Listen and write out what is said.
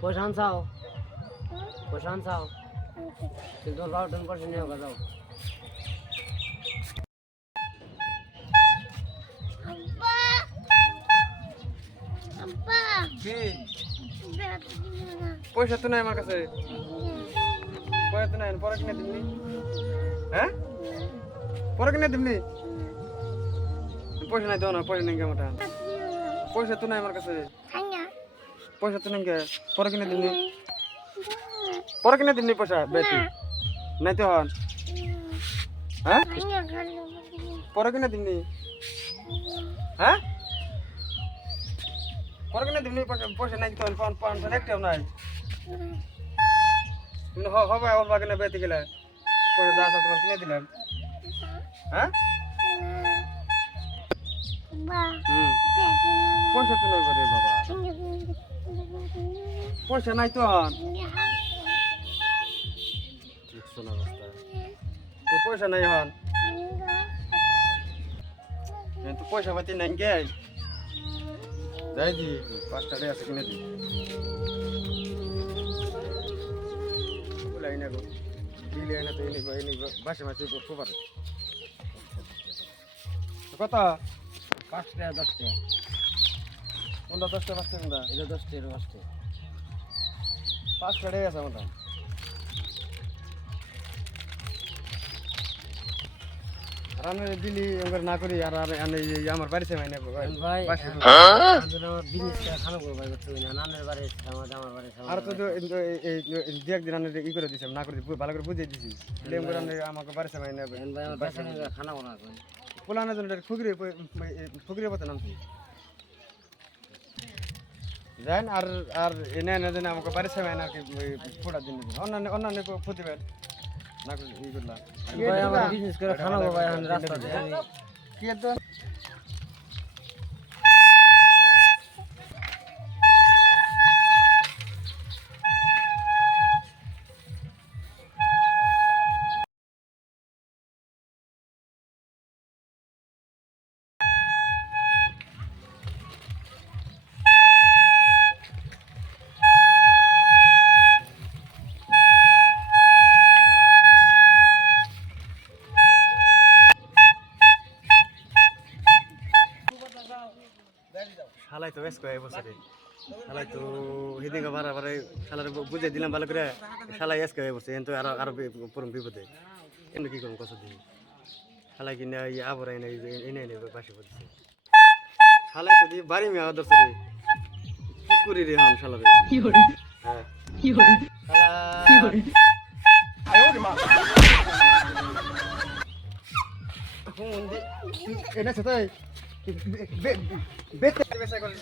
পয়সা আনছাও পয়সা আনছাও তুই তোমার বাবা টন পয়সা নিয়ে যাও কি পয়সা তো নাই আমার কাছে পয়সা তো নাই পরে কিনে দিবনি হ্যাঁ পরে কিনে দিবনি পয়সা নাই দাও না পয়সা নেই কেমনটা পয়সা তো নাই আমার কাছে পয়সা তো নেই পরে কিনে দিবনি পরে কিনে দিবনি পয়সা বেটি নাই তো হন হ্যাঁ পরে কিনে দিবনি হ্যাঁ পরে কিনে দিবনি পয়সা নাই তো পাঁচশো একটাও নাই তুমি হবে অল্প কিনে বেতে গেলে পয়সা যা আছে তোমার কিনে দিলাম হ্যাঁ পয়সা তো নাই রে বাবা পয়সা নাই তো হন তো পয়সা নাই হন তো পয়সা পাতি নাই গে যাই দি 5 টাকা আছে কিনে দি বলাই না গো দিলে না তো এনে বাসে মাসে খুব পারে কত 5 টাকা 10 টাকা কোনটা 10 টাকা 5 টাকা কোনটা এটা 10 টাকা 5 টাকা 5 টাকা আছে আমার রান্না দিলি এবার না করি আর আমার বাড়িতে মাইনে ভাই আমার বিজনেসটা খারাপ করবো ভাই করতে না নানের বাড়ি আমার বাড়ি আর তো দু একদিন আমি ই করে দিছিলাম না করে ভালো করে বুঝিয়ে দিছি আমাকে বাড়িতে মাইনে ভাই আমার বাসা নিয়ে খানা বানা পোলানোর জন্য ফুকরি পথে নামছি যান আর আর এনে এনে যেন আমাকে বাড়িতে মাইনে আর কি ফোটার জন্য অন্যান্য প্রতিবার না করে ই করলাম ভাই আমার বিজনেস করে খানা ভাই এখন রাস্তাতে কি তো শালাই তো বেশ কয়েক বছরে শালাই তো সেদিন বারে শালার বুঝিয়ে দিলাম ভালো করে শালাই এস কয়েক বছর কিন্তু আরো পরম বিপদে এমনি কি করবো কত দিন শালাই কিনে আবার এনে এনে এনে বাসি পড়ছে শালাই তো দিয়ে বাড়ি মেয়ে আদর্শ রে কি করি রে হন শালারে হ্যাঁ এটা সেটাই বেতে বেসা করে